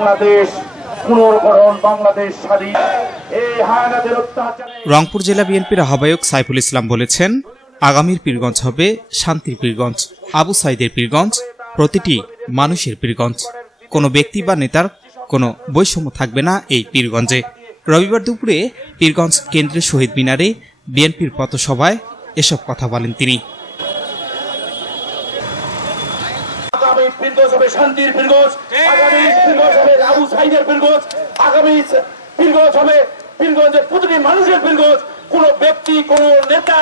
বাংলাদেশ পুনর্গঠন, বাংলাদেশ স্বাধীন। এই রংপুর জেলা বিএনপির আহ্বায়ক সাইফুল ইসলাম বলেছেন, আগামীর পীরগঞ্জ হবে শান্তির পীরগঞ্জ, আবু সাইদের পীরগঞ্জ, প্রতিটি মানুষের পীরগঞ্জ। কোনো ব্যক্তি বা নেতার কোনো বৈষম্য থাকবে না এই পীরগঞ্জে। রবিবার দুপুরে পীরগঞ্জ কেন্দ্রের শহীদ মিনারে বিএনপির পথসভায় এসব কথা বলেন তিনি। আগামী হবে শান্তির আগামী হবে আবু সাইদের আগামী হবে পীরগঞ্জের প্রতিটি মানুষের কোন ব্যক্তি কোন নেতা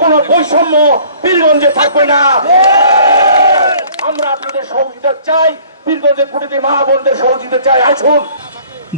কোন বৈষম্য পীরগঞ্জে থাকবে না। আমরা আপনাদের সহযোগিতা চাই পীরগঞ্জের প্রতিটি মা বোনদের সহযোগিতা চাই। আসুন।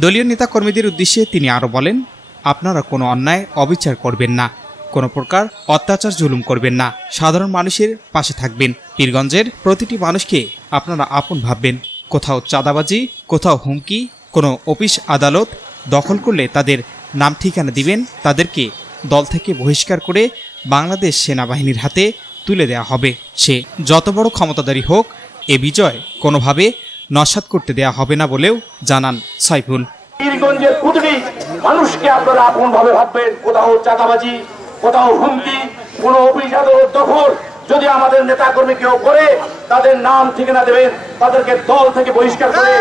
দলীয় নেতাকর্মীদের উদ্দেশ্যে তিনি আরও বলেন আপনারা কোনো অন্যায় অবিচার করবেন না। কোনো প্রকার অত্যাচার জুলুম করবেন না। সাধারণ মানুষের পাশে থাকবেন। পীরগঞ্জের প্রতিটি মানুষকে আপনারা আপন ভাববেন। কোথাও চাঁদাবাজি, কোথাও হুমকি, কোনো অফিস আদালত দখল করলে তাদের নাম ঠিকানা দিবেন। তাদেরকে দল থেকে বহিষ্কার করে বাংলাদেশ সেনাবাহিনীর হাতে তুলে দেওয়া হবে। সে যত বড় ক্ষমতাধারী হোক, এ বিজয় কোনোভাবে নস্বাত করতে দেয়া হবে না বলেও জানান সাইফুল। মানুষকে আপনারা আপন ভাবে ভাববেন। কোথাও চাঁদাবাজি কোথাও হুমকি, কোন আদালত দখল, যদি আমাদের নেতা কর্মী কেউ করে, তাদের নাম ঠিকানা দেবেন, তাদেরকে দল থেকে বহিষ্কার করে।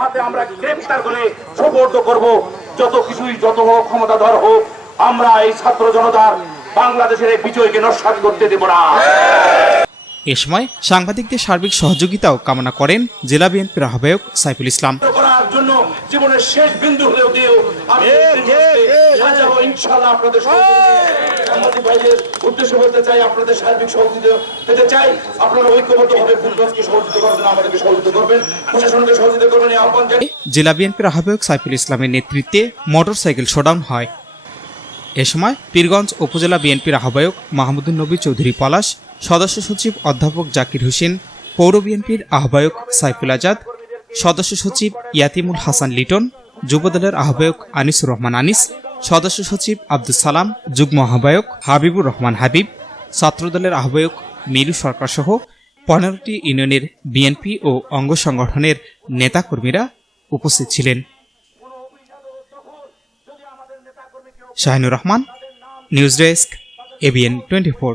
হাতে আমরা করে যত কিছুই যত আমরা এই ছাত্র জনতার বাংলাদেশের এই বিজয়কে নস্বাত করতে দেব না। এ সময় সাংবাদিকদের সার্বিক সহযোগিতাও কামনা করেন জেলা বিএনপির আহ্বায়ক সাইফুল ইসলাম। জন্য জীবনের শেষ বিন্দু হলেও দিও ইনশাআল্লাহ আপনাদের সাংবাদিক ভাইদের উদ্দেশ্য বলতে চাই আপনাদের সার্বিক সহযোগিতা পেতে চাই। আপনারা ঐক্যবদ্ধ হবে সহযোগিতা করবেন আমাদেরকে সহযোগিতা করবেন প্রশাসনকে সহযোগিতা করবেন এই আহ্বান জানাই। জেলা বিএনপির আহ্বায়ক সাইফুল ইসলামের নেতৃত্বে মোটরসাইকেল শোডাউন হয়। এ সময় পীরগঞ্জ উপজেলা বিএনপির আহ্বায়ক মাহমুদুল নবী চৌধুরী পলাশ সদস্য সচিব অধ্যাপক জাকির হোসেন, পৌর বিএনপির আহ্বায়ক সাইফুল আজাদ, সদস্য সচিব ইয়াতিমুল হাসান লিটন যুবদলের আহ্বায়ক আনিসুর রহমান আনিস, সদস্য সচিব আব্দুল সালাম, যুগ্ম আহ্বায়ক হাবিবুর রহমান হাবিব ছাত্রদলের আহ্বায়ক মিরু সরকার সহ পনেরোটি ইউনিয়নের বিএনপি ও অঙ্গ সংগঠনের নেতাকর্মীরা উপস্থিত ছিলেন। Shahinur Rahman, news desk ABN twenty four.